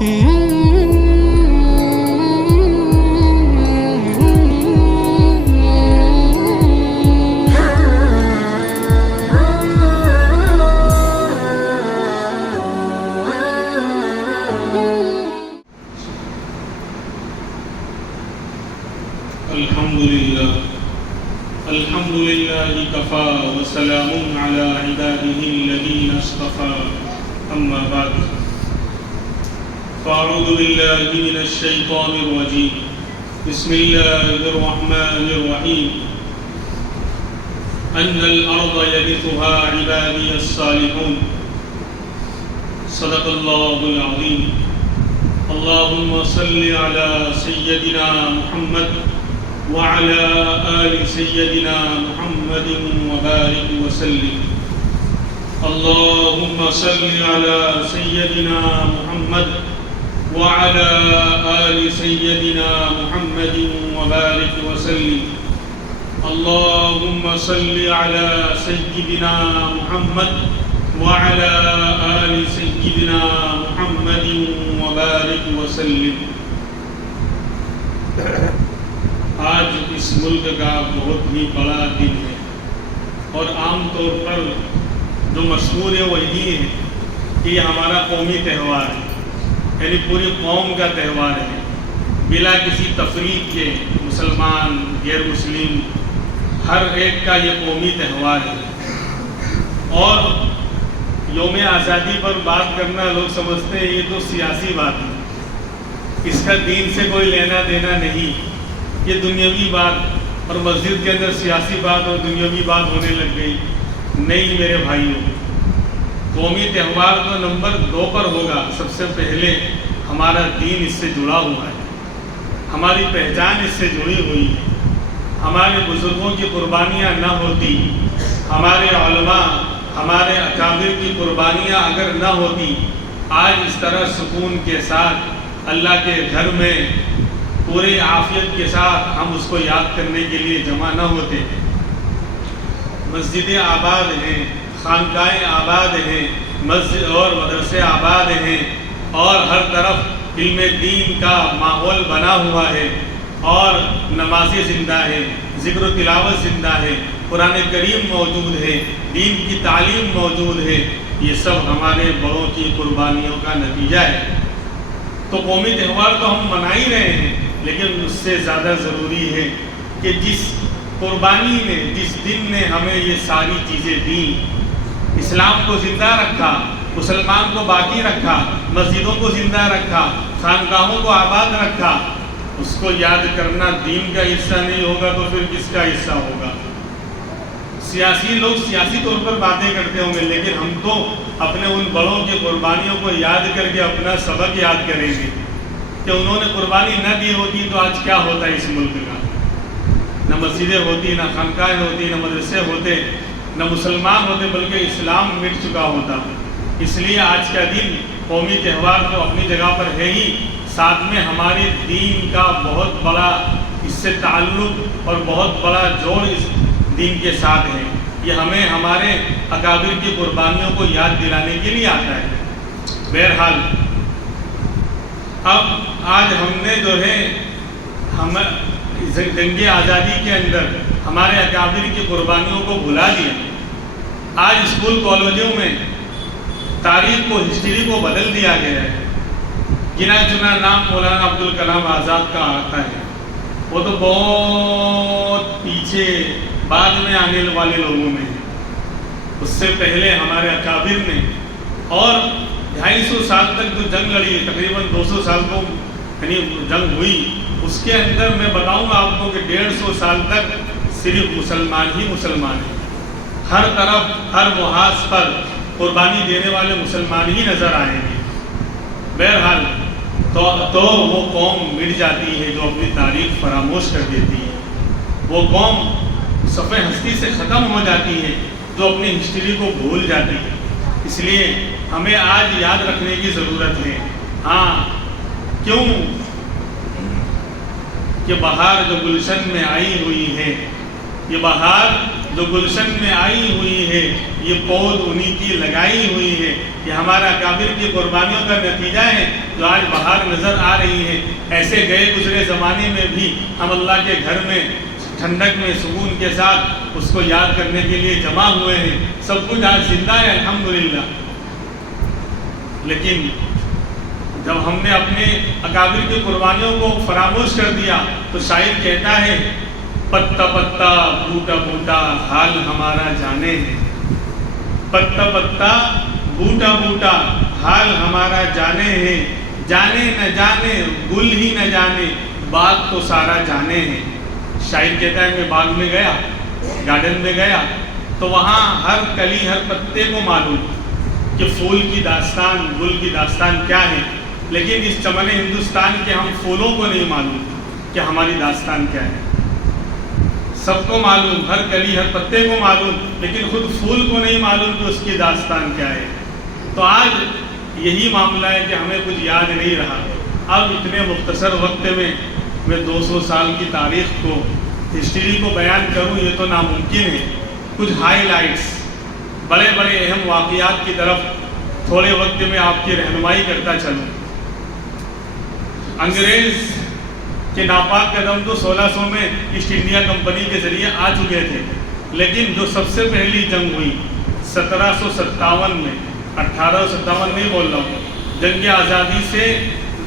الحمد لله كفى وسلام على عباده الذين اصطفى أما بعد فأعوذ بالله من الشيطان الرجيم بسم الله الرحمن الرحيم أن الأرض يرثها عبادي الصالحون صدق الله العظيم اللهم صل على سيدنا محمد وعلى آل سيدنا محمد وبارك وسلم اللهم صل على سيدنا محمد وعلى آل سيدنا محمد وبارك وسلم اللهم صل على سيدنا محمد وعلى آل سيدنا محمد وبارك وسلم. آج اس ملک کا بہت ہی بڑا دن ہے اور عام طور پر جو مشہور ہے وہ یہی ہے کہ یہ ہمارا قومی تہوار ہے، یعنی پوری قوم کا تہوار ہے، بلا کسی تفریق کے مسلمان غیر مسلم ہر ایک کا یہ قومی تہوار ہے. اور یوم آزادی پر بات کرنا لوگ سمجھتے ہیں یہ تو سیاسی بات ہے، اس کا دین سے کوئی لینا دینا نہیں، یہ دنیاوی بات اور مسجد کے اندر سیاسی بات اور دنیاوی بات ہونے لگ گئی. نہیں میرے بھائیوں، قومی تہوار تو نمبر 2 پر ہوگا. سب سے پہلے ہمارا دین اس سے جڑا ہوا ہے، ہماری پہچان اس سے جڑی ہوئی ہے. ہمارے بزرگوں کی قربانیاں نہ ہوتی، ہمارے علماء ہمارے اکابر کی قربانیاں اگر نہ ہوتی، آج اس طرح سکون کے ساتھ اللہ کے گھر میں پورے عافیت کے ساتھ ہم اس کو یاد کرنے کے لیے جمع نہ ہوتے. مسجدیں آباد ہیں، خانقاہیں آباد ہیں، مسجد اور مدرسے آباد ہیں، اور ہر طرف علم دین کا ماحول بنا ہوا ہے، اور نمازیں زندہ ہیں، ذکر و تلاوت زندہ ہے، قرآن کریم موجود ہے، دین کی تعلیم موجود ہے. یہ سب ہمارے بڑوں کی قربانیوں کا نتیجہ ہے. تو قومی تہوار تو ہم منا ہی رہے ہیں، لیکن اس سے زیادہ ضروری ہے کہ جس قربانی نے، جس دن نے ہمیں یہ ساری چیزیں دیں، اسلام کو زندہ رکھا، مسلمان کو باقی رکھا، مسجدوں کو زندہ رکھا، خانقاہوں کو آباد رکھا، اس کو یاد کرنا دین کا حصہ نہیں ہوگا تو پھر کس کا حصہ ہوگا؟ سیاسی لوگ سیاسی طور پر باتیں کرتے ہوں گے، لیکن ہم تو اپنے ان بڑوں کی قربانیوں کو یاد کر کے اپنا سبق یاد کریں گے کہ انہوں نے قربانی نہ دی ہوتی تو آج کیا ہوتا ہے اس ملک کا؟ نہ مسجدیں ہوتی، نہ خانقاہیں ہوتی، نہ مدرسے ہوتے، نہ مسلمان ہوتے، بلکہ اسلام مٹ چکا ہوتا. اس لیے آج کا دن قومی تہوار تو اپنی جگہ پر ہے ہی، ساتھ میں ہمارے دین کا بہت بڑا اس سے تعلق اور بہت بڑا جوڑ اس دین کے ساتھ ہے. یہ ہمیں ہمارے اکابر کی قربانیوں کو یاد دلانے کے لیے آتا ہے. بہرحال اب آج ہم نے جو ہے جنگ آزادی کے اندر ہمارے اکابر کی قربانیوں کو بھلا دیا. آج اسکول کالجوں میں تاریخ کو، ہسٹری کو بدل دیا گیا ہے. گنا چنا نام مولانا عبدالکلام آزاد کا آتا ہے، وہ تو بہت پیچھے بعد میں آنے والے لوگوں میں ہے. اس سے پہلے ہمارے اکابر نے، اور 250 سال تک جو جنگ لڑی، تقریباً 200 سال کو یعنی جنگ ہوئی، اس کے اندر میں بتاؤں گا آپ کو کہ 150 سال تک صرف مسلمان ہی مسلمان ہیں. ہر طرف ہر محاذ پر قربانی دینے والے مسلمان ہی نظر آئیں گے. بہرحال تو وہ قوم مٹ جاتی ہے جو اپنی تاریخ فراموش کر دیتی ہے، وہ قوم صفحہ ہستی سے ختم ہو جاتی ہے جو اپنی ہسٹری کو بھول جاتی ہے. اس لیے ہمیں آج یاد رکھنے کی ضرورت ہے. ہاں، کیوں کہ بہار جو گلشن میں آئی ہوئی ہے، یہ بہار جو گلشن میں آئی ہوئی ہے یہ پود انہی کی لگائی ہوئی ہے. یہ ہمارا اکابر کی قربانیوں کا نتیجہ ہے جو آج بہار نظر آ رہی ہے. ایسے گئے گزرے زمانے میں بھی ہم اللہ کے گھر میں ٹھنڈک میں سکون کے ساتھ اس کو یاد کرنے کے لیے جمع ہوئے ہیں. سب کچھ آج زندہ ہے الحمدللہ. لیکن جب ہم نے اپنے اکابر کی قربانیوں کو فراموش کر دیا تو شاعر کہتا ہے پتا پتا بوٹا بوٹا حال ہمارا جانے ہے. پتا پتا بوٹا بوٹا حال ہمارا جانے ہے. جانے نہ جانے گل ہی نہ جانے باغ تو سارا جانے ہے. شاعر کہتا ہے میں باغ میں گیا, گارڈن میں گیا تو وہاں ہر کلی ہر پتے کو معلوم کہ پھول کی داستان گل کی داستان کیا ہے. لیکن اس چمن ہندوستان کے ہم پھولوں کو نہیں معلوم کہ ہماری داستان کیا ہے. سب کو معلوم, ہر کلی ہر پتے کو معلوم, لیکن خود پھول کو نہیں معلوم کہ اس کی داستان کیا ہے. تو آج یہی معاملہ ہے کہ ہمیں کچھ یاد نہیں رہا. اب اتنے مختصر وقت میں 200 سال کی تاریخ کو, ہسٹری کو بیان کروں یہ تو ناممکن ہے. کچھ ہائی لائٹس, بڑے بڑے اہم واقعات کی طرف تھوڑے وقت میں آپ کی رہنمائی کرتا چلوں. انگریز کے ناپاک قدم تو 1600 میں ایسٹ انڈیا کمپنی کے ذریعے آ چکے تھے, لیکن جو سب سے پہلی جنگ ہوئی 1757 میں, 1857 نہیں بول رہا ہوں, جنگ آزادی سے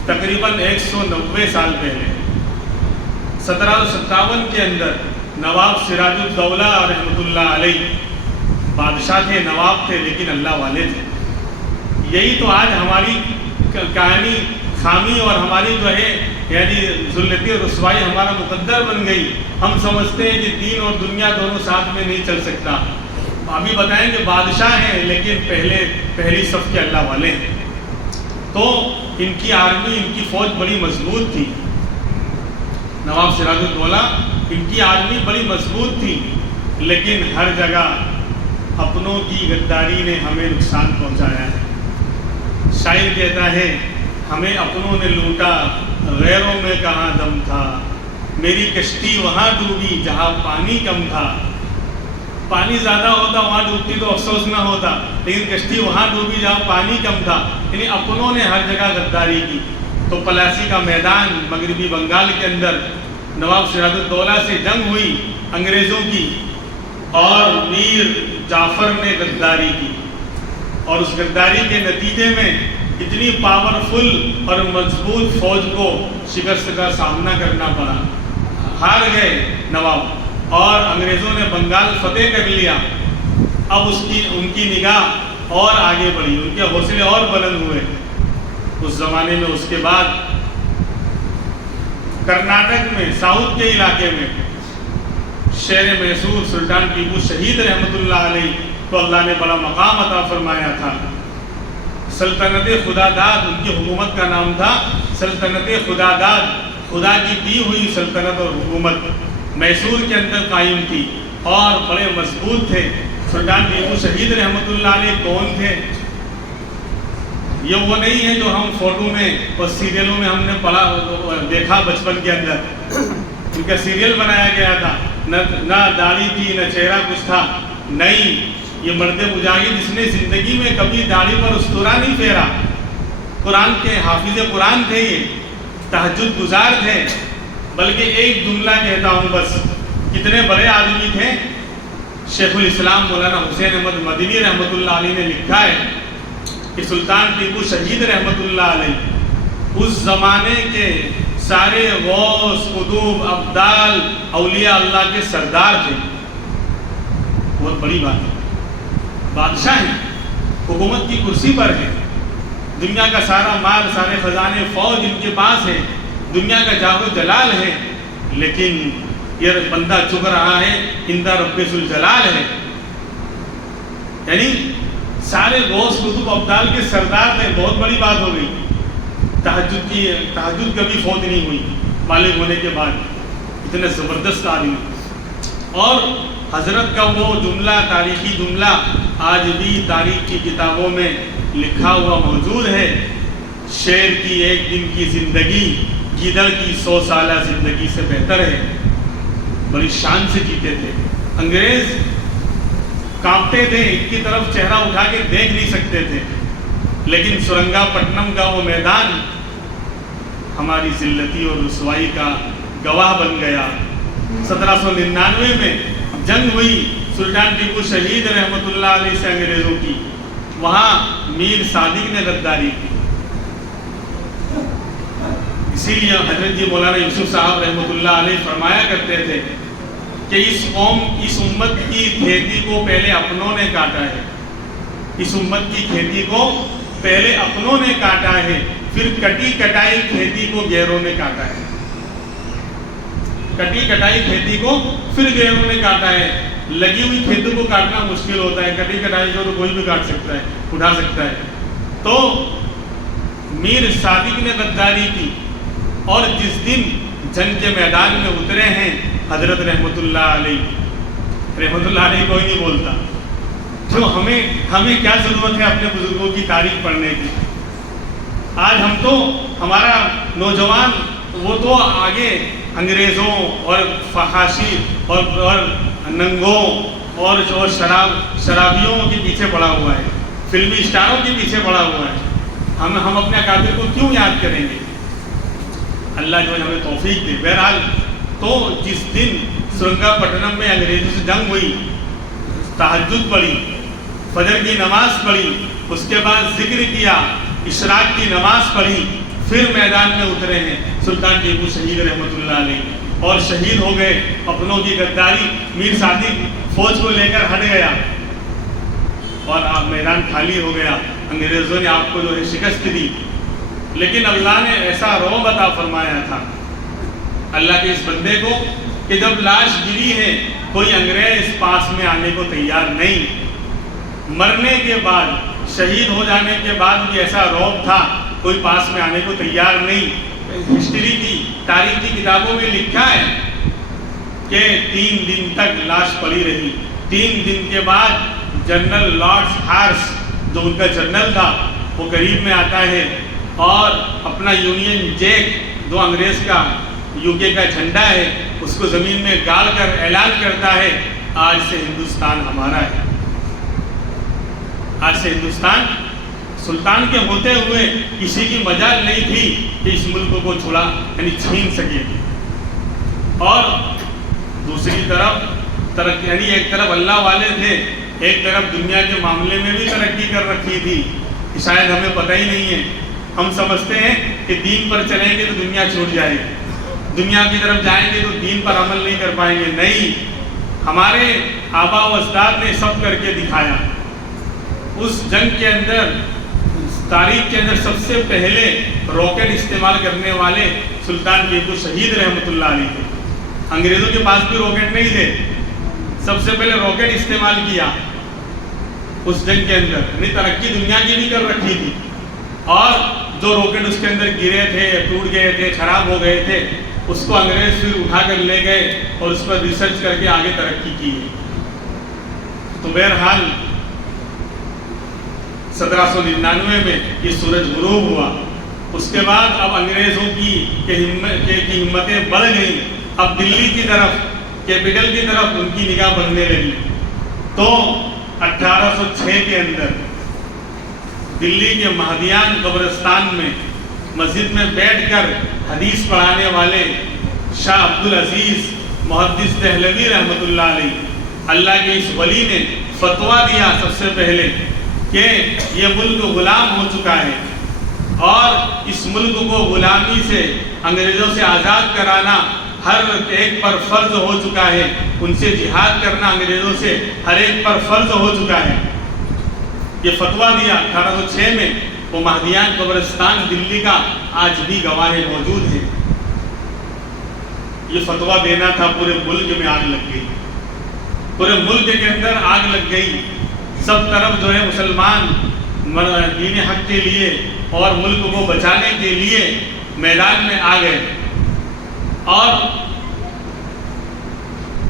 تقریباً 190 سال پہلے 1757 کے اندر نواب سراج الدولہ رحمۃ اللہ علیہ بادشاہ تھے, نواب تھے, لیکن اللہ والے تھے. یہی تو آج ہماری کہانی خامی اور ہماری جو ہے یعنی ذلتی اور رسوائی ہمارا مقدر بن گئی. ہم سمجھتے ہیں کہ دین اور دنیا دونوں ساتھ میں نہیں چل سکتا. ابھی بتائیں کہ بادشاہ ہیں لیکن پہلی صف کے اللہ والے ہیں. تو ان کی آرمی, ان کی فوج بڑی مضبوط تھی. نواب سراج الدولہ ان کی آرمی بڑی مضبوط تھی, لیکن ہر جگہ اپنوں کی غداری نے ہمیں نقصان پہنچایا ہے. شاعر کہتا ہے ہمیں اپنوں نے لوٹا غیروں میں کہاں دم تھا. میری کشتی وہاں ڈوبی جہاں پانی کم تھا. پانی زیادہ ہوتا وہاں ڈوبتی تو افسوس نہ ہوتا, لیکن کشتی وہاں ڈوبی جہاں پانی کم تھا. یعنی اپنوں نے ہر جگہ غداری کی. تو پلاسی کا میدان مغربی بنگال کے اندر نواب سراج الدولہ سے جنگ ہوئی انگریزوں کی, اور میر جعفر نے غداری کی, اور اس غداری کے نتیجے میں اتنی پاورفل اور مضبوط فوج کو شکست کا سامنا کرنا پڑا. ہار گئے نواب اور انگریزوں نے بنگال فتح کر لیا. اب ان کی نگاہ اور آگے بڑھی, ان کے حوصلے اور بلند ہوئے. اس زمانے میں اس کے بعد کرناٹک میں ساؤتھ کے علاقے میں شیر میسور سلطان ٹیپو شہید رحمۃ اللہ علیہ کو اللہ نے بڑا مقام عطا فرمایا تھا. سلطنت خدا داد ان کی حکومت کا نام تھا. سلطنت خدا داد, خدا کی دی ہوئی سلطنت اور حکومت میسور کے اندر قائم تھی اور بڑے مضبوط تھے. سلطان ٹیپو شہید رحمۃ اللہ علیہ کون تھے؟ یہ وہ نہیں ہے جو ہم فوٹو میں اور سیریلوں میں ہم نے پڑھا دیکھا بچپن کے اندر. ان کا سیریل بنایا گیا تھا, نہ داڑھی تھی نہ چہرہ کچھ تھا. نہیں, یہ مرد مجاہد جس نے زندگی میں کبھی داڑھی پر استورا نہیں پھیرا. قرآن کے حافظ قرآن تھے, یہ تہجد گزار تھے. بلکہ ایک جملہ کہتا ہوں بس, کتنے بڑے آدمی تھے. شیخ الاسلام مولانا حسین احمد مدنی رحمۃ اللہ علیہ نے لکھا ہے کہ سلطان ٹیپو شہید رحمۃ اللہ علیہ اس زمانے کے سارے غوث قطب ابدال اولیاء اللہ کے سردار تھے. بہت بڑی بات ہے. بادشاہ ہیں, حکومت کی کرسی پر ہے, دنیا کا سارا مال سارے خزانے فوج ان کے پاس ہے, دنیا کا جاہ و جلال ہے, لیکن یہ بندہ چک رہا ہے اندہ رب ذوالجلال ہے. یعنی سارے غوث قطب ابدال کے سردار تھے. بہت بڑی بات ہو گئی. تہجد کبھی فوت نہیں ہوئی بالغ ہونے کے بعد. اتنے زبردست آدمی. اور حضرت کا وہ جملہ, تاریخی جملہ آج بھی تاریخ کی کتابوں میں لکھا ہوا موجود ہے, شیر کی ایک دن کی زندگی گیدڑ کی 100 سالہ زندگی سے بہتر ہے. بڑی شان سے جیتے تھے. انگریز کانپتے تھے، ان کی طرف چہرہ اٹھا کے دیکھ نہیں سکتے تھے، لیکن سرنگا پٹنم کا وہ میدان ہماری ذلتی اور رسوائی کا گواہ بن گیا۔ 1799 میں جنگ ہوئی سلطان ٹیپو شہید رحمۃ اللہ علیہ سے انگریزوں کی، وہاں میر صادق نے غداری کی۔ اسی لیے حضرت جی مولانا یوسف صاحب رحمۃ اللہ علیہ فرمایا کرتے تھے کہ اس قوم، اس امت کی کھیتی کو پہلے اپنوں نے کاٹا ہے، اس امت کی کھیتی کو پہلے اپنوں نے کاٹا ہے، پھر کٹی کٹائی کھیتی کو غیروں نے کاٹا ہے، کٹی کٹائی کھیتی کو پھر غیروں نے کاٹا ہے۔ لگی ہوئی کھیتوں کو کاٹنا مشکل ہوتا ہے، کٹی کٹائی کو تو کوئی بھی کاٹ سکتا ہے، اٹھا سکتا ہے۔ تو میر صادق نے غداری کی، اور جس دن جنگ کے میدان میں اترے ہیں حضرت رحمۃ اللہ علیہ کوئی نہیں بولتا، جو ہمیں کیا ضرورت ہے اپنے بزرگوں کی تاریخ پڑھنے کی؟ آج ہم تو، ہمارا نوجوان وہ تو آگے انگریزوں اور فحاشی اور ننگوں اور شرابیوں کے پیچھے پڑا ہوا ہے، فلمی اسٹاروں کے پیچھے پڑا ہوا ہے۔ ہم اپنے اکابر کو کیوں یاد کریں گے؟ اللہ جو ہمیں توفیق دے۔ بہرحال تو جس دن سرنگا پٹنم میں انگریزوں سے جنگ ہوئی، تہجد پڑھی، فجر کی نماز پڑھی، اس کے بعد ذکر کیا، اشراق کی نماز پڑھی، پھر میدان میں اترے ہیں سلطان ٹیپو شہید رحمۃ اللہ علیہ، اور شہید ہو گئے۔ اپنوں کی غداری، میر صادق فوج کو لے کر ہٹ گیا اور آپ میدان خالی ہو گیا، انگریزوں نے آپ کو جو ہے شکست دی۔ لیکن اللہ نے ایسا رعب عطا فرمایا تھا اللہ کے اس بندے کو کہ جب لاش گری ہے کوئی انگریز پاس میں آنے کو تیار نہیں، مرنے کے بعد، شہید ہو جانے کے بعد بھی ایسا رعب تھا، کوئی پاس میں آنے کو تیار نہیں۔ ہسٹری کی، تاریخ کی کتابوں میں لکھا ہے کہ 3 دن تک لاش پڑی رہی۔ 3 دن کے بعد جنرل لارڈس ہارس، جو ان کا جنرل تھا، وہ قریب میں آتا ہے اور اپنا یونین جیک، جو انگریز کا UK کا جھنڈا ہے، اس کو زمین میں گاڑ کر اعلان کرتا ہے آج سے ہندوستان ہمارا ہے۔ آج سے ہندوستان، سلطان کے ہوتے ہوئے کسی کی مجال نہیں تھی کہ اس ملک کو چھڑا، یعنی چھین سکے۔ اور دوسری طرف ترقی، یعنی ایک طرف اللہ والے تھے، ایک طرف دنیا کے معاملے میں بھی ترقی کر رکھی تھی، شاید ہمیں پتہ ہی نہیں ہے۔ ہم سمجھتے ہیں کہ دین پر چلیں گے تو دنیا چھوٹ جائے گی، دنیا کی طرف جائیں گے تو دین پر عمل نہیں کر پائیں گے۔ نہیں، ہمارے آبا و اجداد نے سب کر کے دکھایا۔ اس جنگ کے اندر، تاریخ کے اندر سب سے پہلے راکٹ استعمال کرنے والے سلطان ٹیپو شہید رحمۃ اللہ علیہ تھے۔ انگریزوں کے پاس بھی راکٹ نہیں تھے، سب سے پہلے راکٹ استعمال کیا اس جنگ کے اندر، یعنی ترقی دنیا کی بھی کر رکھی تھی، اور جو راکٹ اس کے اندر گرے تھے، ٹوٹ گئے تھے، خراب ہو گئے تھے، اس کو انگریز پھر اٹھا کر لے گئے اور اس پر ریسرچ کر کے آگے ترقی کی ہے۔ تو بہرحال 1799 میں یہ سورج غروب ہوا۔ اس کے بعد اب انگریزوں کی ہمتیں بڑھ گئیں، اب دلی کی طرف، کیپٹل کی طرف ان کی نگاہ بڑھنے لگی۔ تو 1806 کے اندر دلی کے مہدیان قبرستان میں مسجد میں بیٹھ کر حدیث پڑھانے والے شاہ عبدالعزیز محدث دہلوی رحمۃ اللہ علیہ، اللہ کے اس ولی نے فتویٰ دیا سب سے پہلے کہ یہ ملک غلام ہو چکا ہے، اور اس ملک کو غلامی سے، انگریزوں سے آزاد کرانا ہر ایک پر فرض ہو چکا ہے، ان سے جہاد کرنا انگریزوں سے ہر ایک پر فرض ہو چکا ہے۔ یہ فتویٰ دیا 1806 میں، وہ مہدیان قبرستان دلی کا آج بھی گواہ موجود ہے۔ یہ فتویٰ دینا تھا، پورے ملک میں آگ لگ گئی، پورے ملک کے اندر آگ لگ گئی، سب طرف جو ہے مسلمان دین حق کے لیے اور ملک کو بچانے کے لیے میدان میں آ گئے، اور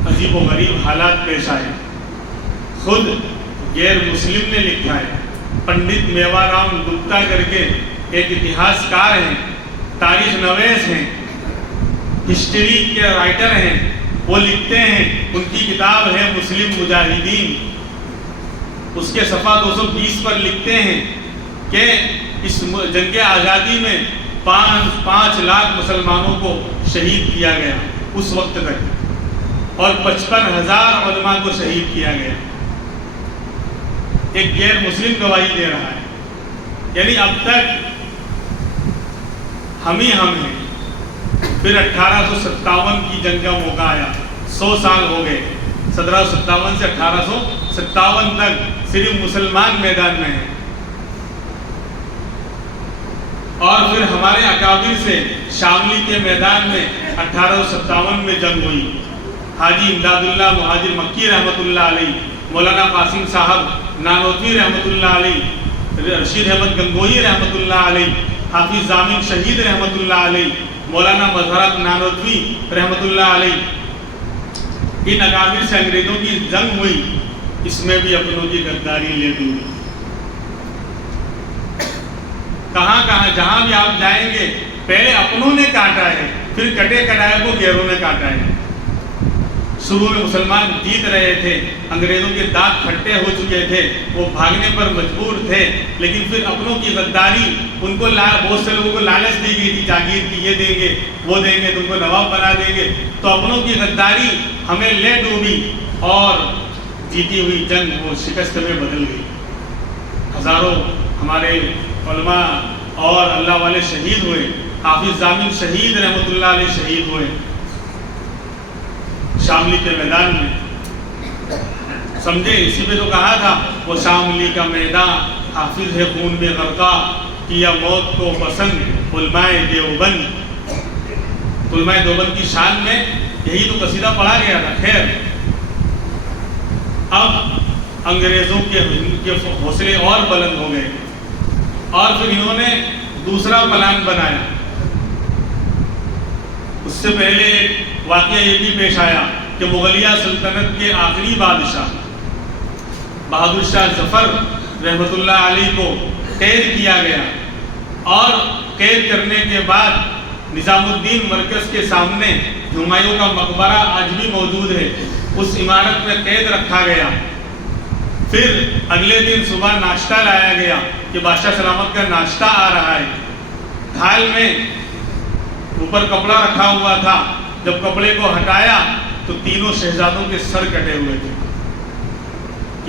عجیب و غریب حالات پیش آئے۔ خود غیر مسلم نے لکھا ہے، پنڈت میوا رام گپتا کر کے ایک اتہاس کار ہیں، تاریخ نویس ہیں، ہسٹری کے رائٹر ہیں، وہ لکھتے ہیں، ان کی کتاب ہے مسلم مجاہدین، اس کے صفحہ 220 پر لکھتے ہیں کہ اس جنگ آزادی میں 5 لاکھ مسلمانوں کو شہید کیا گیا اس وقت تک، اور 55,000 علماء کو شہید کیا گیا۔ ایک غیر مسلم گواہی دے رہا ہے، یعنی اب تک ہم ہیں۔ پھر 1857 کی جنگ کا موقع آیا، 100 سال ہو گئے، 1757 سے 1857 تک صرف مسلمان میدان میں ہیں، اور پھر ہمارے اکابر سے شاملی کے میدان میں 1857 میں جنگ ہوئی۔ حاجی امداد اللہ مہاجر مکی رحمۃ اللہ علیہ، مولانا قاسم صاحب نانوتوی رحمۃ اللہ علیہ، رشید احمد گنگوئی رحمۃ اللہ علیہ، حافظ ضامن شہید رحمۃ اللہ علیہ، مولانا مظہرت نانوتوی رحمۃ اللہ علیہ، ان اکابر سے انگریزوں کی جنگ ہوئی۔ اس میں بھی اپنوں کی غداری لے دی۔ کہاں جہاں بھی آپ جائیں گے، پہلے اپنوں نے کاٹا ہے، پھر کٹے کٹائے کو غیروں نے کاٹا ہے۔ شروع میں مسلمان جیت رہے تھے، انگریزوں کے دانت کھٹے ہو چکے تھے، وہ بھاگنے پر مجبور تھے، لیکن پھر اپنوں کی غداری، ان کو بہت سے لوگوں کو لالچ دی گئی تھی، جاگیر کی یہ دیں گے وہ دیں گے، تم کو نواب بنا دیں گے، تو اپنوں کی غداری ہمیں لے ڈوبی، اور جیتی ہوئی جنگ وہ شکست میں بدل گئی۔ ہزاروں ہمارے علماء اور اللہ والے شہید ہوئے۔ حافظ ضامن شہید رحمۃ اللہ علیہ شہید ہوئے شاملی کے میدان میں، سمجھے؟ اسی پہ تو کہا تھا، وہ شاملی کا میدان حافظ ہے خون میں غرقہ، کیا موت کو پسند علماء دیوبند۔ علماء دیوبند کی شان میں یہی تو قصیدہ پڑھا گیا تھا۔ خیر، اب انگریزوں کے حوصلے اور بلند ہو گئے، اور پھر انہوں نے دوسرا پلان بنایا۔ اس سے پہلے ایک واقعہ یہ بھی پیش آیا کہ مغلیہ سلطنت کے آخری بادشاہ بہادر شاہ ظفر رحمۃ اللہ علیہ کو قید کیا گیا، اور قید کرنے کے بعد نظام الدین مرکز کے سامنے ہمایوں کا مقبرہ آج بھی موجود ہے، اس عمارت میں قید رکھا گیا۔ پھر اگلے دن صبح ناشتہ لایا گیا کہ بادشاہ سلامت کا ناشتہ آ رہا ہے۔ تھال میں اوپر کپڑا رکھا ہوا تھا، جب کپڑے کو ہٹایا تو تینوں شہزادوں کے سر کٹے ہوئے تھے۔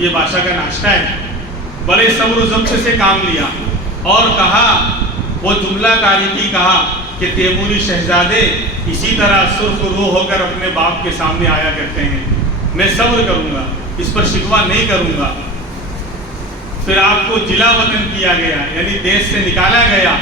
یہ بادشاہ کا ناشتہ ہے۔ بڑے صبر و ضبط سے کام لیا، اور کہا، وہ جملہ کاری کی کہا کہ تیموری شہزادے اسی طرح سرخ روح ہو کر اپنے باپ کے سامنے آیا کرتے ہیں، میں صبر کروں گا، اس پر شکوہ نہیں کروں گا۔ پھر آپ کو جلا وطن کیا گیا، یعنی دیش سے نکالا گیا،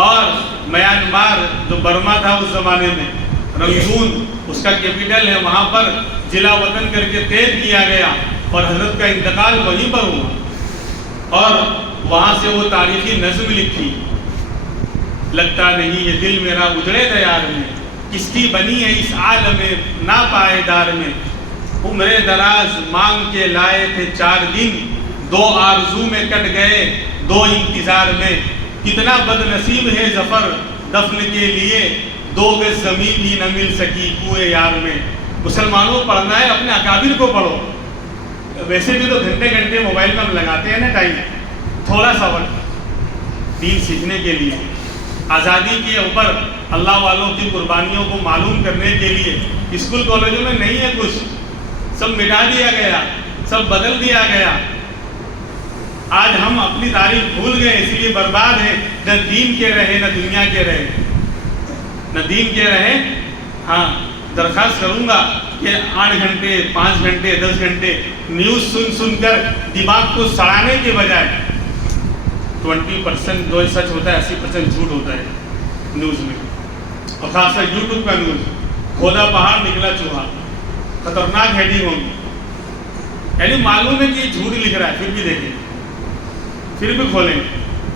اور میانمار جو برما تھا اس زمانے میں، رنگون اس کا کیپٹل ہے، وہاں پر جلا وطن کر کے قید کیا گیا، اور حضرت کا انتقال وہیں پر ہوا، اور وہاں سے وہ تاریخی نظم لکھی، لگتا نہیں یہ دل میرا اجڑے دیار میں، کس کی بنی ہے اس عالم ناپائیدار میں، عمر دراز مانگ کے لائے تھے 4 دن، 2 آرزو میں کٹ گئے 2 انتظار میں، کتنا بد نصیب ہے ظفر دفن کے لیے، 2 گز زمین بھی نہ مل سکی کوئے یار میں۔ مسلمانوں پڑھنا ہے اپنے اکابر کو پڑھو، ویسے بھی تو گھنٹے گھنٹے موبائل میں ہم لگاتے ہیں نا ٹائم، تھوڑا سا وقت دین سیکھنے کے لیے، آزادی کے اوپر اللہ والوں کی قربانیوں کو معلوم کرنے کے لیے۔ اسکول کالجوں میں نہیں ہے کچھ، سب مٹا دیا گیا، سب بدل دیا گیا۔ آج ہم اپنی تاریخ بھول گئے، اس لیے برباد ہیں، نہ دین کے رہے نہ دنیا کے رہے، نہ دین کے رہے۔ ہاں، درخواست کروں گا کہ 8 گھنٹے 5 گھنٹے 10 گھنٹے نیوز سن کر دماغ کو سڑانے کے بجائے 20% جو سچ ہوتا ہے 80% جھوٹ ہوتا ہے نیوز میں، اور خاص کر یوٹیوب کا نیوز، کھودا پہاڑ نکلا چوہا، خطرناک ہیڈنگ ہوگی، یعنی معلوم ہے کہ یہ جھوٹ لکھ رہا ہے، پھر بھی دیکھیں، پھر بھی کھولیں گے،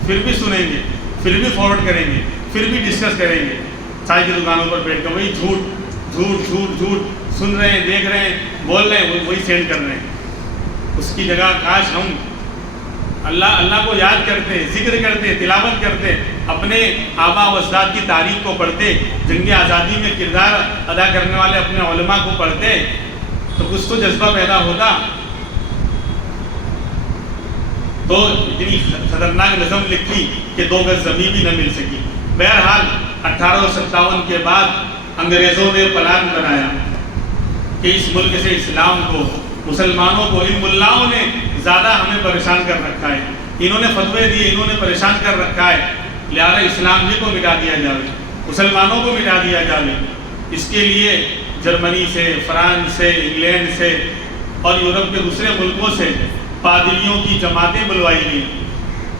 پھر بھی سنیں گے، پھر بھی فارورڈ کریں گے، پھر بھی ڈسکس کریں گے، چائے کی دکانوں پر بیٹھ کر وہی جھوٹ جھوٹ جھوٹ جھوٹ سن رہے ہیں، دیکھ رہے ہیں، بول رہے ہیں، وہی سینڈ کر رہے ہیں۔ اس کی جگہ کاش ہم اللہ کو یاد کرتے، ذکر کرتے، تلاوت کرتے، اپنے آبا و اجداد کی تاریخ کو پڑھتے، جنگ آزادی میں کردار ادا کرنے والے اپنے علماء کو پڑھتے، تو کچھ تو جذبہ پیدا ہوتا۔ تو اتنی خطرناک نظم لکھی کہ 2 گز زمین بھی نہ مل سکی۔ بہرحال 1857 کے بعد انگریزوں نے پلان بنایا کہ اس ملک سے اسلام کو، مسلمانوں کو، ان ملاؤں نے زیادہ ہمیں پریشان کر رکھا ہے، انہوں نے فتوے دیے، انہوں نے پریشان کر رکھا ہے، لہٰذا اسلام ہی کو مٹا دیا جائے، مسلمانوں کو مٹا دیا جائے۔ اس کے لیے جرمنی سے، فرانس سے، انگلینڈ سے اور یورپ کے دوسرے ملکوں سے پادریوں کی جماعتیں بلوائی گئی،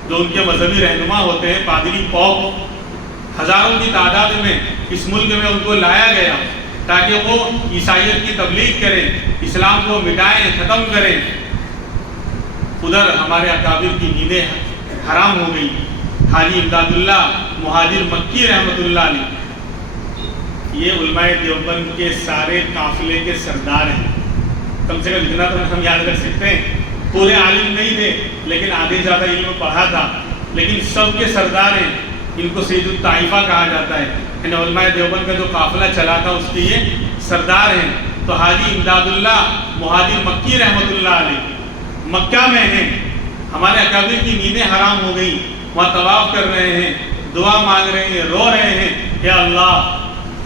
جو ان کے مذہبی رہنما ہوتے ہیں، پادری پوپ، ہزاروں کی تعداد میں اس ملک میں ان کو لایا گیا تاکہ وہ عیسائیت کی تبلیغ کریں، اسلام کو مٹائیں، ختم کریں۔ ادھر ہمارے اکابر کی نیندیں حرام ہو گئی۔ حاجی امداد اللہ مہاجر مکی رحمۃ اللہ علیہ، یہ علماء دیوبند کے سارے قافلے کے سردار ہیں، کم سے کم اتنا تو ہم یاد رکھ سکتے ہیں۔ پورے عالم نہیں تھے لیکن آدھے زیادہ علم پڑھا تھا، لیکن سب کے سردار ہیں، ان کو سید الطائفہ کہا جاتا ہے، یعنی علماء دیوبند کا جو قافلہ چلا تھا اس کے یہ سردار ہیں۔ تو حاجی امداد اللہ مہاجر مکی رحمۃ اللہ علیہ مکہ میں ہیں، ہمارے اکابر کی نیندیں حرام ہو گئی، وہاں طواف کر رہے ہیں، دعا مانگ رہے ہیں، رو رہے ہیں، یا اللہ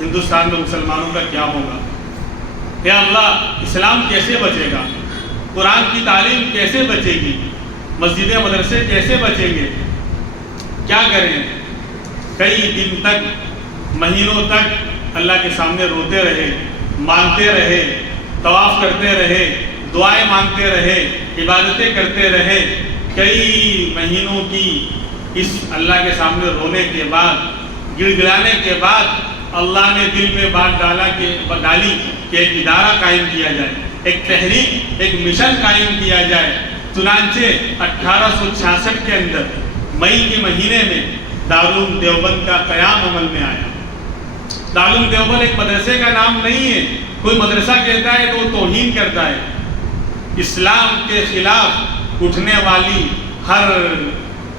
ہندوستان میں مسلمانوں کا کیا ہوگا، یا اللہ اسلام کیسے بچے گا، قرآن کی تعلیم کیسے بچے گی، مسجد مدرسے کیسے بچیں گے، کیا کریں؟ کئی دن تک، مہینوں تک اللہ کے سامنے روتے رہے، مانگتے رہے، طواف کرتے رہے، دعائیں مانگتے رہے، عبادتیں کرتے رہے۔ کئی مہینوں کی اس اللہ کے سامنے رونے کے بعد، گڑ گڑانے کے بعد اللہ نے دل میں بات ڈالی کہ ایک ادارہ قائم کیا جائے، ایک تحریک، ایک مشن قائم کیا جائے۔ چنانچہ 1866 کے اندر مئی کے مہینے میں دارالعلوم دیوبند کا قیام عمل میں آیا۔ دارالعلوم دیوبند ایک مدرسے کا نام نہیں ہے، کوئی مدرسہ کہتا ہے تو وہ توہین کرتا ہے۔ اسلام کے خلاف اٹھنے والی ہر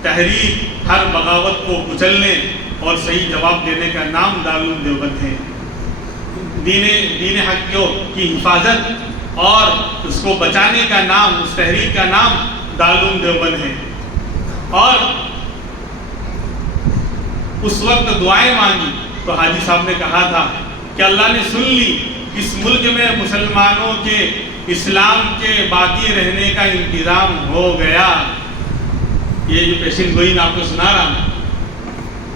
تحریک، ہر بغاوت کو کچلنے اور صحیح جواب دینے کا نام دارالعلوم دیوبند ہے۔ دین حق کی حفاظت اور اس کو بچانے کا نام، اس تحریک کا نام دارالعلوم دیوبند ہے۔ اور اس وقت دعائیں مانگی تو حاجی صاحب نے کہا تھا کہ اللہ نے سن لی، اس ملک میں مسلمانوں کے اسلام کے باقی رہنے کا انتظام ہو گیا۔ یہ جو پیشن گوئی میں آپ کو سنا رہا ہوں،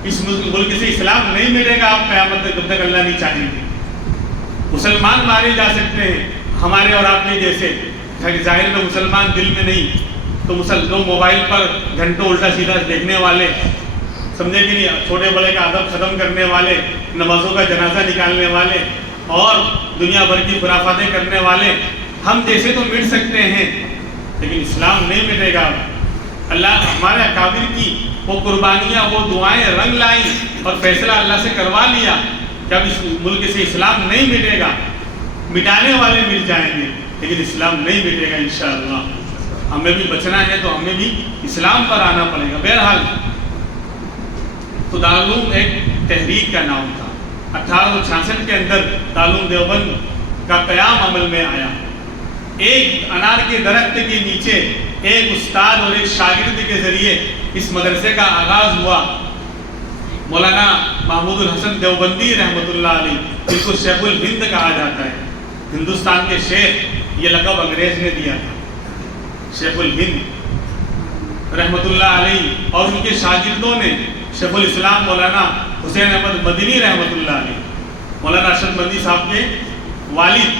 اس ملک سے اسلام نہیں ملے گا آپ قیامت تک، جب تک اللہ نہیں چاہیں گے۔ مسلمان مارے جا سکتے ہیں ہمارے اور آپ کے جیسے، ظاہر میں مسلمان دل میں نہیں، تو جو موبائل پر گھنٹوں الٹا سیدھا دیکھنے والے، سمجھے کہ نہیں، چھوٹے بڑے کا ادب ختم کرنے والے، نمازوں کا جنازہ نکالنے والے اور دنیا بھر کی خرافاتیں کرنے والے، ہم جیسے تو مٹ سکتے ہیں لیکن اسلام نہیں مٹے گا۔ اللہ ہمارے اکابر کی وہ قربانیاں، وہ دعائیں رنگ لائیں اور فیصلہ اللہ سے کروا لیا کہ اب اس ملک سے اسلام نہیں مٹے گا، مٹانے والے مٹ جائیں گے لیکن اسلام نہیں مٹے گا انشاءاللہ۔ ہمیں بھی بچنا ہے تو ہمیں بھی اسلام پر آنا پڑے گا۔ بہرحال تو دارالعلوم ایک تحریک کا نام تھا۔ 1866 کے اندر دارالعلوم دیوبند کا قیام عمل میں آیا۔ ایک انار کے درخت کے نیچے ایک استاد اور ایک شاگرد کے ذریعے اس مدرسے کا آغاز ہوا۔ مولانا محمود الحسن دیوبندی رحمۃ اللہ علیہ، جن کو شیخ الہند کہا جاتا ہے، ہندوستان کے شیخ، یہ لقب انگریز نے دیا تھا، شیخ الہند رحمۃ اللہ علیہ، اور ان کے شاگردوں نے شیخ الاسلام مولانا حسین احمد مدنی رحمۃ اللہ علیہ، مولانا ارشد مدنی صاحب کے والد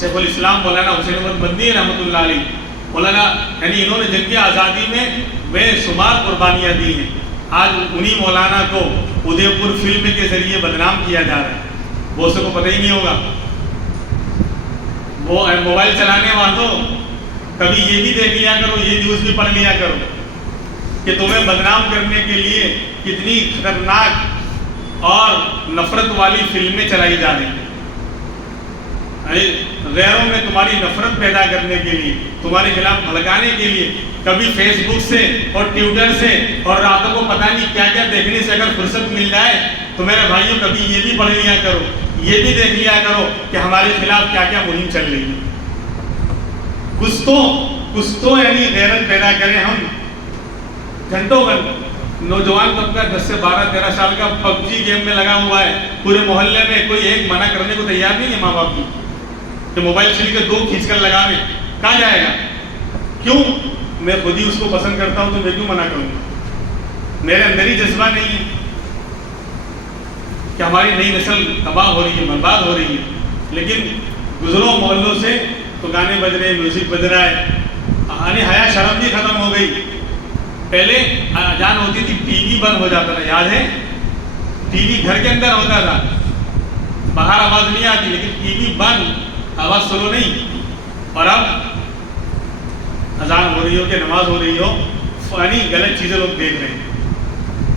شیخ الاسلام مولانا حسین احمد مدنی رحمۃ اللہ علیہ، مولانا، یعنی انہوں نے جنگ آزادی میں بے شمار قربانیاں دی ہیں۔ آج انہی مولانا کو ادے پور فلم کے ذریعے بدنام کیا جا رہا ہے، بہت سے کو پتہ ہی نہیں ہوگا۔ وہ موبائل چلانے والوں کبھی یہ بھی دیکھ لیا کرو، یہ نیوز بھی پڑھ لیا کرو کہ تمہیں بدنام کرنے کے لیے کتنی خطرناک اور نفرت والی فلمیں چلائی جا رہی ہیں، غیروں میں تمہاری نفرت پیدا کرنے کے لیے، تمہارے خلاف بھڑکانے کے لیے، کبھی فیس بک سے اور ٹویٹر سے اور راتوں کو پتہ نہیں کیا کیا دیکھنے سے اگر فرصت مل جائے تو میرے بھائیوں کبھی یہ بھی پڑھ لیا کرو، یہ بھی دیکھ لیا کرو کہ ہمارے خلاف کیا کیا مہم چل رہی ہے۔ کچھ تو یعنی غیرت پیدا کریں ہم گھنٹوں نوجوان طبقہ 10 سے 12-13 سال کا PUBG گیم میں لگا ہوا ہے. پورے محلے میں کوئی ایک منع کرنے کو تیار نہیں ہے ماں باپ کی کہ موبائل چھین کے 2 کھینچ کر لگا میں. کہاں جائے گا؟ کیوں؟ میں خود ہی اس کو پسند کرتا ہوں تو میں کیوں منع کروں گا؟ میرے اندر ہی جذبہ نہیں ہے کہ ہماری نئی نسل تباہ ہو رہی ہے، برباد ہو رہی ہے. لیکن گزروں محلوں سے تو گانے بج رہے ہیں، میوزک بج رہا ہے، یعنی حیا شرم بھی ختم ہو گئی. پہلے اذان ہوتی تھی ٹی وی بند ہو جاتا تھا، یاد ہے؟ ٹی وی گھر کے اندر ہوتا تھا، باہر آواز نہیں آتی، لیکن ٹی وی بند، آواز سلو نہیں. اور اب اذان ہو رہی ہو کہ نماز ہو رہی ہو، یعنی غلط چیزیں لوگ دیکھ رہے ہیں.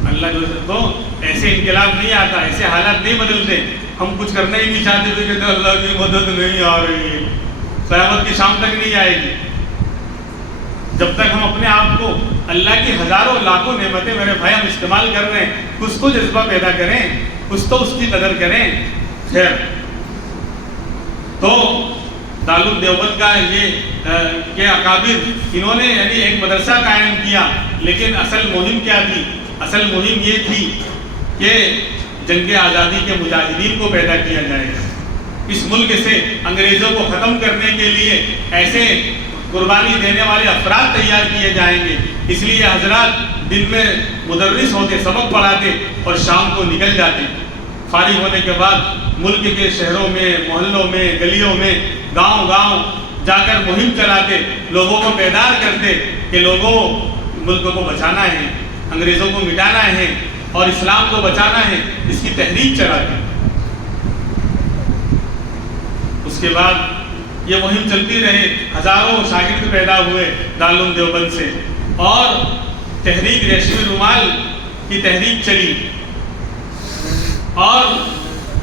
اللہ جو تو ایسے انقلاب نہیں آتا، ایسے حالات نہیں بدلتے. ہم کچھ کرنا ہی نہیں چاہتے تھے کہ اللہ کی مدد نہیں آ رہی ہے، قیامت کی شام تک نہیں آئے گی. جب تک ہم اپنے آپ کو اللہ کی ہزاروں لاکھوں نعمتیں میرے بھائی ہم استعمال کر رہے ہیں، کچھ تو جذبہ پیدا کریں، کچھ تو اس کی قدر کریں. خیر، تو دارالعلوم دیوبند کا یہ کہ اکابر انہوں نے یعنی ایک مدرسہ قائم کیا، لیکن اصل مہم کیا تھی؟ اصل مہم یہ تھی کہ جنگ آزادی کے مجاہدین کو پیدا کیا جائے گا. اس ملک سے انگریزوں کو ختم کرنے کے لیے ایسے قربانی دینے والے افراد تیار کیے جائیں گے. اس لیے حضرات دن میں مدرس ہوتے، سبق پڑھاتے اور شام کو نکل جاتے. فارغ ہونے کے بعد ملک کے شہروں میں، محلوں میں، گلیوں میں، گاؤں گاؤں جا کر مہم چلاتے، لوگوں کو بیدار کرتے کہ لوگوں ملک کو بچانا ہے، انگریزوں کو مٹانا ہے اور اسلام کو بچانا ہے. اس کی تحریک چلاتے. اس کے بعد یہ مہم چلتی رہے، ہزاروں شاگرد پیدا ہوئے دارالعلوم دیوبند سے، اور تحریک ریشمی رومال کی تحریک چلی. اور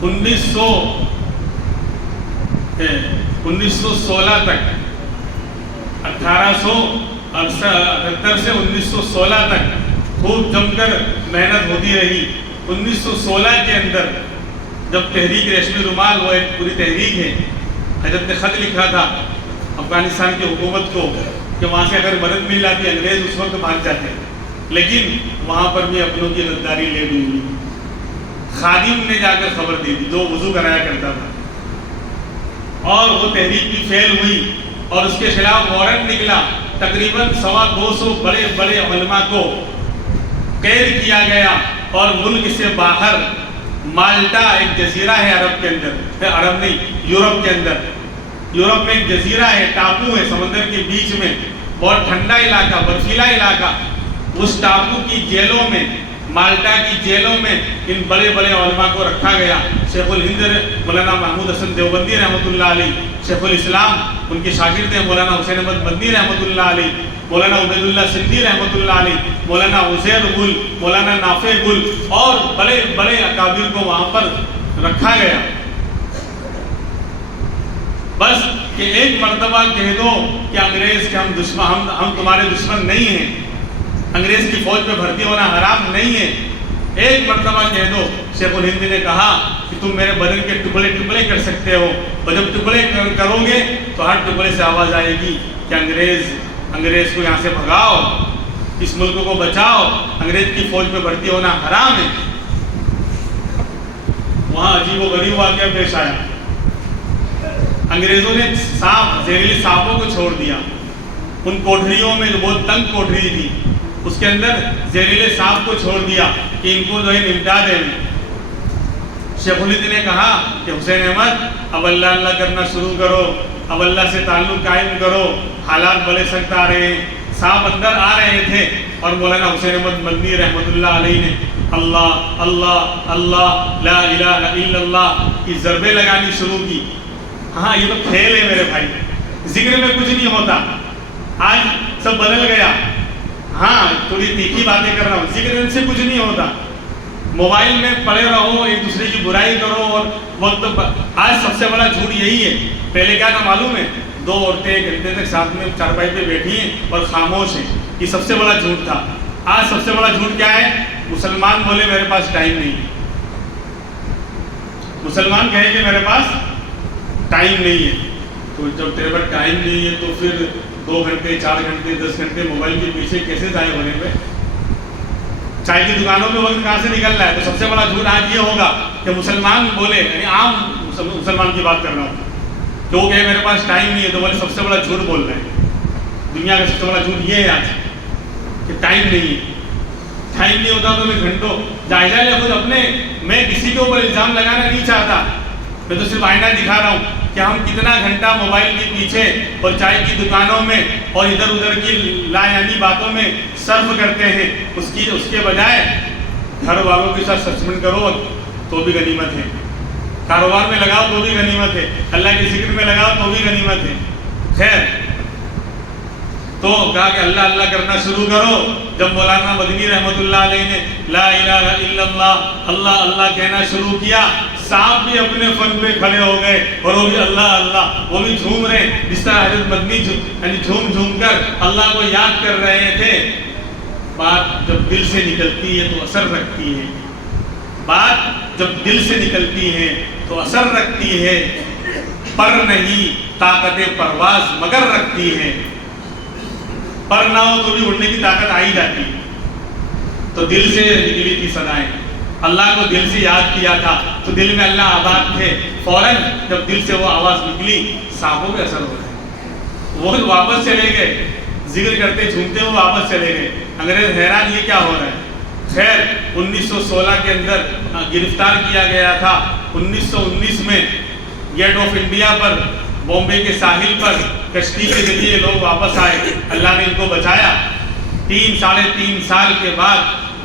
1916 تک، 1878 سے 1916 تک خوب جم کر محنت ہوتی رہی. 1916 کے اندر جب تحریک ریشمی رومال، وہ ایک پوری تحریک ہے، حضرت نے خط لکھا تھا افغانستان کی حکومت کو کہ وہاں سے اگر مدد مل جاتی، انگریز اس وقت بھاگ جاتے، لیکن وہاں پر بھی اپنوں کی غداری لے ڈوبی. خادم نے جا کر خبر دی تھی جو وضو کرایا کرتا تھا، اور وہ تحریک بھی فیل ہوئی اور اس کے خلاف وارنٹ نکلا. تقریباً 250 بڑے بڑے علماء کو قید کیا گیا اور ملک سے باہر مالٹا ایک جزیرہ ہے عرب کے اندر، عرب نہیں یورپ کے اندر، یورپ میں ایک جزیرہ ہے، ٹاپو ہے سمندر کے بیچ میں، بہت ٹھنڈا علاقہ، برفیلا علاقہ. اس ٹاپو کی جیلوں میں، مالٹا کی جیلوں میں ان بڑے بڑے علماء کو رکھا گیا. شیخ الہند مولانا محمود حسن دیوبندی رحمۃ اللہ علیہ، شیخ الاسلام ان کے شاگرد ہیں مولانا حسین احمد مدنی رحمۃ اللہ علیہ، مولانا عبید اللہ سندھی رحمۃ اللہ علیہ، مولانا عزیر گل، مولانا نافع گل، اور بڑے بڑے اکابر کو وہاں پر رکھا گیا. بس کہ ایک مرتبہ کہہ دو کہ انگریز کے ہم تمہارے دشمن نہیں ہیں، انگریز کی فوج میں بھرتی ہونا حرام نہیں ہے. ایک مرتبہ کہہ دو. شیخ الہند نے کہا کہ تم میرے بدن کے ٹکڑے ٹکڑے کر سکتے ہو، اور جب ٹکڑے کرو گے تو ہر ٹکڑے سے آواز آئے گی کہ انگریز کو یہاں سے بھگاؤ، اس ملک کو بچاؤ، انگریز کی فوج میں بھرتی ہونا حرام ہے. وہاں عجیب و غریب واقعہ پیش آیا. انگریزوں نے زہریلے سانپوں کو چھوڑ دیا ان کوٹھریوں میں، جو بہت تنگ کوٹھری تھی، اس کے اندر زہریلے سانپ کو چھوڑ دیا کہ ان کو جو ہے نمٹا دیں. شیخ الہند نے کہا کہ حسین احمد اب اللہ اللہ کرنا شروع کرو، اب اللہ سے تعلق قائم کرو، حالات بڑے سخت آ رہے ہیں. سانپ اندر آ رہے تھے اور مولانا حسین احمد مدنی رحمۃ اللہ علیہ نے اللہ اللہ اللہ لا الہ الا اللہ کی ضربیں لگانی شروع کی. ہاں یہ تو کھیل ہے میرے بھائی، ذکر میں کچھ نہیں ہوتا. آج سب بدل گیا. ہاں تھوڑی تیکھی باتیں کر رہا ہوں، ذکر سے کچھ نہیں ہوتا. موبائل میں پڑے رہو، ایک دوسرے کی برائی کرو، اور وقت آج سب سے بڑا جھوٹ یہی ہے. پہلے کیا تھا معلوم ہے؟ 2 عورتیں 1 گھنٹے تک ساتھ میں چارپائی پہ بیٹھی ہیں اور خاموش ہیں. یہ سب سے بڑا جھوٹ تھا. آج سب سے بڑا جھوٹ کیا ہے؟ مسلمان بولے میرے پاس ٹائم نہیں. مسلمان کہے کہ میرے پاس ٹائم نہیں ہے. تو جب تیرے پاس ٹائم نہیں ہے تو پھر 2 گھنٹے 4 گھنٹے 10 گھنٹے موبائل کے پیچھے کیسے ضائع ہونے پہ؟ چائے کی دکانوں میں وقت کہاں سے نکل رہا ہے؟ تو سب سے بڑا جھوٹ آج یہ ہوگا کہ مسلمان بولے، یعنی عام مسلمان کی بات کر رہا ہوں، کہ وہ کہے میرے پاس ٹائم نہیں ہے، تو بولے سب سے بڑا جھوٹ بول رہے ہیں۔ دنیا کا سب سے بڑا جھوٹ یہ ہے آج کہ ٹائم نہیں ہے۔ ٹائم نہیں ہوتا تو میں گھنٹوں جائزہ لے خود اپنے، میں کسی کے اوپر الزام لگانا نہیں چاہتا، میں تو صرف آئینہ دکھا رہا ہوں کہ ہم کتنا گھنٹہ موبائل کے پیچھے اور چائے کی دکانوں میں اور ادھر ادھر کی لا یعنی باتوں میں صرف کرتے ہیں۔ اس کے بجائے گھر والوں کے ساتھ سسپینڈ کرو تو بھی غنیمت ہے، کاروبار میں لگاؤ تو بھی غنیمت ہے، اللہ کے ذکر میں لگاؤ تو بھی غنیمت ہے۔ خیر، تو کہا کہ اللہ اللہ کرنا شروع کرو۔ جب مولانا مدنی رحمۃ اللہ علیہ نے لا الہ الا اللہ اللہ اللہ کہنا شروع کیا، صاحب بھی اپنے فن پہ کھڑے ہو گئے اور وہ بھی اللہ اللہ، وہ بھی جھوم رہے، جس طرح حضرت مدنی یعنی جھوم جھوم کر اللہ کو یاد کر رہے تھے۔ بات جب دل سے نکلتی ہے تو اثر رکھتی ہے، بات جب دل سے نکلتی ہے تو اثر رکھتی ہے، پر نہیں طاقت پرواز مگر رکھتی ہے۔ پر نہ ہو تو بھی اڑنے کی طاقت آ ہی جاتی ہے۔ تو دل سے نکلی تھی صدائیں، اللہ کو دل سے یاد کیا تھا تو دل میں اللہ آباد تھے، فوراً جب دل سے وہ آواز نکلی سانپوں پہ اثر ہو گیا، وہ واپس چلے گئے، ذکر کرتے جھومتے وہ واپس چلے گئے۔ انگریز حیران یہ کیا ہو رہا ہے۔ خیر 1916 کے اندر گرفتار کیا گیا تھا۔ 1919 میں گیٹ آف انڈیا پر بامبے کے ساحل پر کشتی کے ذریعے لوگ واپس آئے، اللہ نے ان کو بچایا۔ 3-3.5 سال کے بعد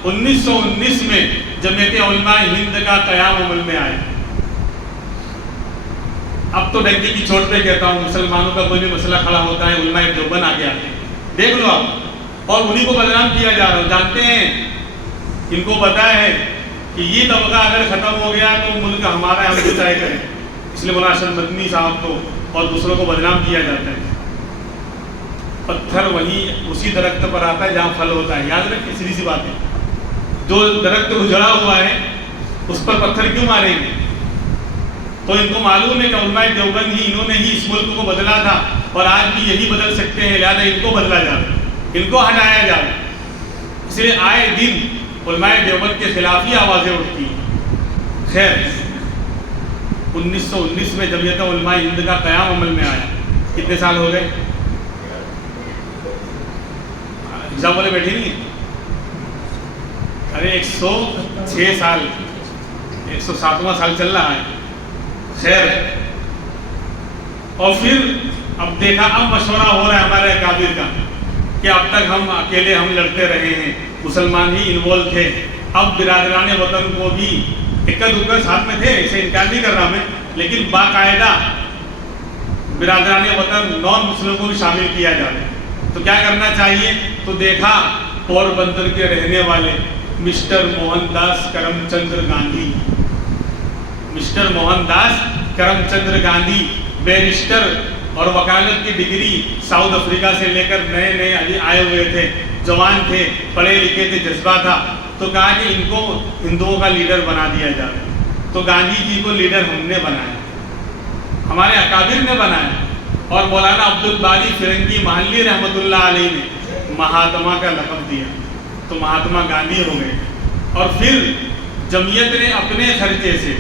1919 میں جمعیت علماء ہند کا قیام عمل میں آیا۔ اب تو ڈنڈی کی چوٹ پہ کہتا ہوں، مسلمانوں کا کوئی بھی مسئلہ کھڑا ہوتا ہے علماء دیوبند آگے آتے ہیں، دیکھ لو آپ، اور انہیں کو بدنام کیا جا رہا ہے۔ جانتے ہیں، ان کو پتا ہے کہ یہ طبقہ اگر ختم ہو گیا تو ملک ہمارا ہے، ہم جو چاہے کریں، اس لیے مولانا اشرف مدنی صاحب کو اور دوسروں کو بدنام کیا جاتا ہے۔ پتھر وہی اسی درخت پر آتا ہے جہاں پھل ہوتا ہے، یاد رکھیں، سیدھی سی بات ہے۔ جو درخت اجڑا ہوا ہے اس پر پتھر کیوں ماریں گے؟ تو ان کو معلوم ہے کہ علماء دیوبند ہی، انہوں نے ہی اس ملک کو بدلا تھا اور آج بھی یہی بدل سکتے ہیں، لہٰذا ان کو بدلا جائے، ان کو ہٹایا جائے۔ اس لیے آئے دن علماء دیوبند کے خلاف ہی آوازیں اٹھتی ہیں۔ خیر 1919 میں جمعیت علماء ہند کا قیام عمل میں آیا۔ کتنے سال ہو گئے؟ حساب والے بیٹھے نہیں ہیں؟ ارے 106 سال، 107واں سال چل رہا ہے۔ خیر، اور پھر اب دیکھا، اب مشورہ ہو رہا ہے ہمارے اکابر کا کہ اب تک ہم اکیلے ہم لڑتے رہے ہیں، مسلمان ہی انوالو تھے، اب برادران وطن کو بھی اکا دکا ساتھ میں تھے، اسے انکار نہیں کر رہا میں، لیکن باقاعدہ برادران وطن نان مسلموں کو بھی شامل کیا جائے۔ تو کیا کرنا چاہیے؟ تو دیکھا پوربندر کے رہنے والے مسٹر موہن داس کرم چندر گاندھی، مسٹر موہن داس کرم چندر گاندھی بیرسٹر اور وکالت کی ڈگری ساؤتھ افریقہ سے لے کر نئے نئے ابھی آئے ہوئے تھے، جوان تھے، پڑھے لکھے تھے، جذبہ تھا۔ تو کہا کہ ان کو ہندوؤں کا لیڈر بنا دیا جائے۔ تو گاندھی جی کو لیڈر ہم نے بنایا، ہمارے اکابر نے بنایا، اور مولانا عبد الباری فرنگی محلی رحمۃ اللہ علیہ نے مہاتما کا لقب دیا، تو مہاتما گاندھی ہو گئے۔ اور پھر جمعیت نے اپنے خرچے سے،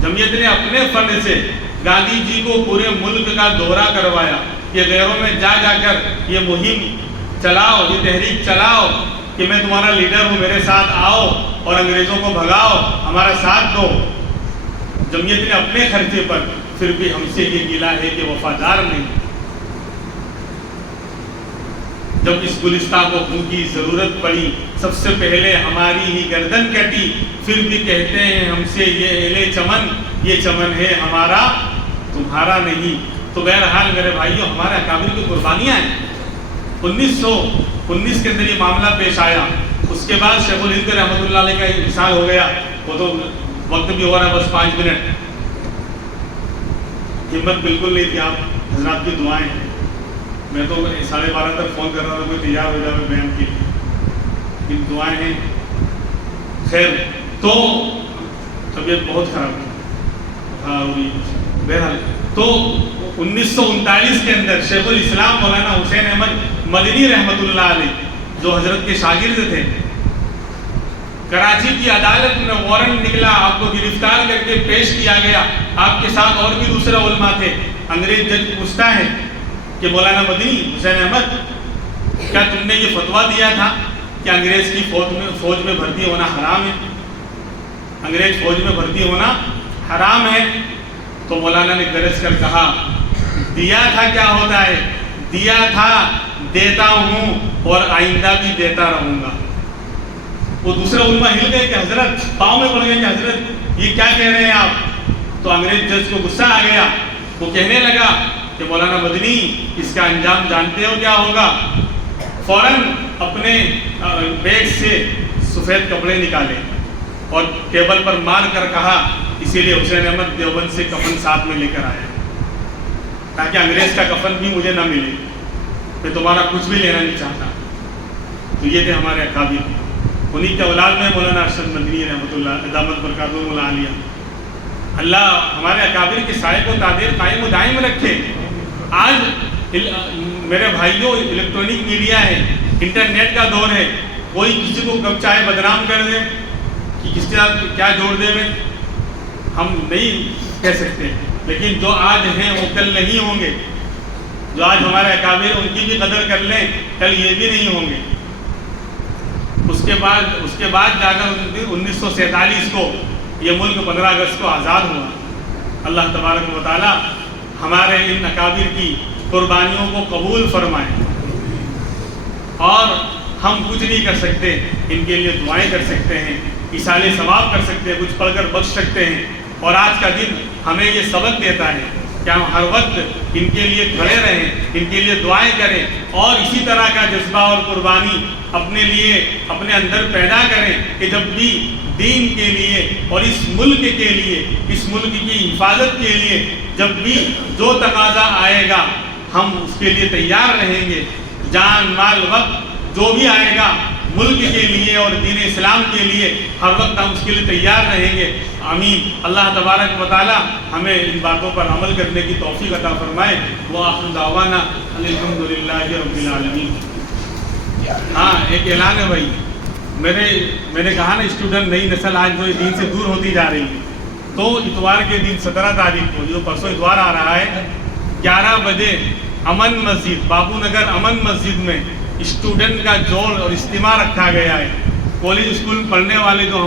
جمعیت نے اپنے فنڈ سے گاندھی جی کو پورے ملک کا دورہ کروایا، یہ غیروں میں جا جا کر یہ مہم چلاؤ، یہ تحریک چلاؤ کہ میں تمہارا لیڈر ہوں، میرے ساتھ آؤ اور انگریزوں کو بھگاؤ، ہمارا ساتھ دو۔ جمعیت نے اپنے خرچے پر، پھر بھی ہم سے یہ گلہ ہے کہ وفادار نہیں۔ جب اس گلستان کو خون کی ضرورت پڑی، سب سے پہلے ہماری ہی گردن کٹی، پھر بھی کہتے ہیں ہم سے یہ اہل چمن، یہ چمن ہے ہمارا تمہارا نہیں۔ تو بہرحال میرے بھائیوں، ہمارے اکابر کی قربانیاں ہیں۔ 1919 کے اندر یہ معاملہ پیش آیا، اس کے بعد شیخ الہند رحمۃ اللہ علیہ کا انتقال ہو گیا۔ وہ تو وقت بھی ہو رہا ہے، بس 5 منٹ، ہمت بالکل نہیں تھی، آپ حضرات کی دعائیں ہیں۔ میں تو 12:30 تک فون کر رہا تھا، کوئی تیار ہو جائے بیان کی، لیکن دعائیں ہیں۔ خیر، تو طبیعت بہت خراب ہوئی۔ بہرحال تو 1939 کے اندر شیخ الاسلام مولانا حسین احمد مدنی رحمۃ اللہ علیہ، جو حضرت کے شاگرد تھے، کراچی کی عدالت میں وارنٹ نکلا، آپ کو گرفتار کر کے پیش کیا گیا، آپ کے ساتھ اور بھی دوسرے علماء تھے۔ انگریز جج پوچھتا ہے کہ مولانا مدنی حسین احمد، کیا تم نے یہ فتویٰ دیا تھا کہ انگریز کی فوج میں بھرتی ہونا حرام ہے؟ انگریز فوج میں بھرتی ہونا حرام ہے؟ تو مولانا نے گرج کر کہا، دیا تھا کیا ہوتا ہے، دیا تھا، دیتا ہوں اور آئندہ بھی دیتا رہوں گا۔ وہ دوسرے علماء ہل گئے کہ حضرت، پاؤں میں پڑ گئے کہ حضرت یہ کیا کہہ رہے ہیں آپ؟ تو انگریز جج کو غصہ آ گیا، وہ کہنے لگا کہ مولانا مدنی، اس کا انجام جانتے ہو کیا ہوگا؟ فوراً اپنے بیگ سے سفید کپڑے نکالے اور ٹیبل پر مار کر کہا، اسی لیے حسین احمد دیوبند سے کفن ساتھ میں لے کر آیا تاکہ انگریز کا کفن بھی مجھے نہ ملے، میں تمہارا کچھ بھی لینا نہیں چاہتا۔ تو یہ تھے ہمارے اکابر، انہی کے اولاد میں مولانا ارشد مدنی رحمۃ اللہ دامت برکاتہ العالیہ۔ اللہ ہمارے اکابر کے سائے کو تعدیر قائم و دائم رکھے۔ آج میرے بھائیوں، الیکٹرانک میڈیا ہے، انٹرنیٹ کا دور ہے، کوئی کسی کو کب چاہے بدنام کر دے کہ کس کے ساتھ کیا جوڑ دے میں ہم نہیں کہہ سکتے، لیکن جو آج ہیں وہ کل نہیں ہوں گے۔ جو آج ہمارے اکابر، ان کی بھی قدر کر لیں، کل یہ بھی نہیں ہوں گے۔ اس کے بعد جا کر 1947 کو یہ ملک 15 اگست کو آزاد ہوا۔ اللہ تبارک و تعالی ہمارے ان اکابر کی قربانیوں کو قبول فرمائے، اور ہم کچھ نہیں کر سکتے، ان کے لیے دعائیں کر سکتے ہیں، ایصال ثواب کر سکتے ہیں، کچھ پڑھ کر بخش سکتے ہیں۔ اور آج کا دن ہمیں یہ سبق دیتا ہے کہ ہم ہر وقت ان کے لیے کھڑے رہیں، ان کے لیے دعائیں کریں، اور اسی طرح کا جذبہ اور قربانی اپنے لیے اپنے اندر پیدا کریں کہ جب بھی دین کے لیے اور اس ملک کے لیے، اس ملک کی حفاظت کے لیے جب بھی جو تقاضا آئے گا، ہم اس کے لیے تیار رہیں گے۔ جان، مال، وقت جو بھی آئے گا ملک کے لیے اور دین اسلام کے لیے، ہر وقت ہم اس کے لیے تیار رہیں گے۔ آمین۔ اللہ تبارک و تعالی ہمیں ان باتوں پر عمل کرنے کی توفیق عطا فرمائے۔ وآخر دعوانا الحمدللہ رب العالمین۔ ہاں، ایک اعلان ہے بھائی، میں نے کہا نا، اسٹوڈنٹ نئی نسل آج جو دین سے دور ہوتی جا رہی ہے، تو اتوار کے دن 17 تاریخ کو، جو پرسوں اتوار آ رہا ہے، 11 بجے امن مسجد، بابو نگر امن مسجد میں اسٹوڈنٹ کا جوڑ اور اجتماع رکھا گیا ہے۔ کالج اسکول پڑھنے والے جو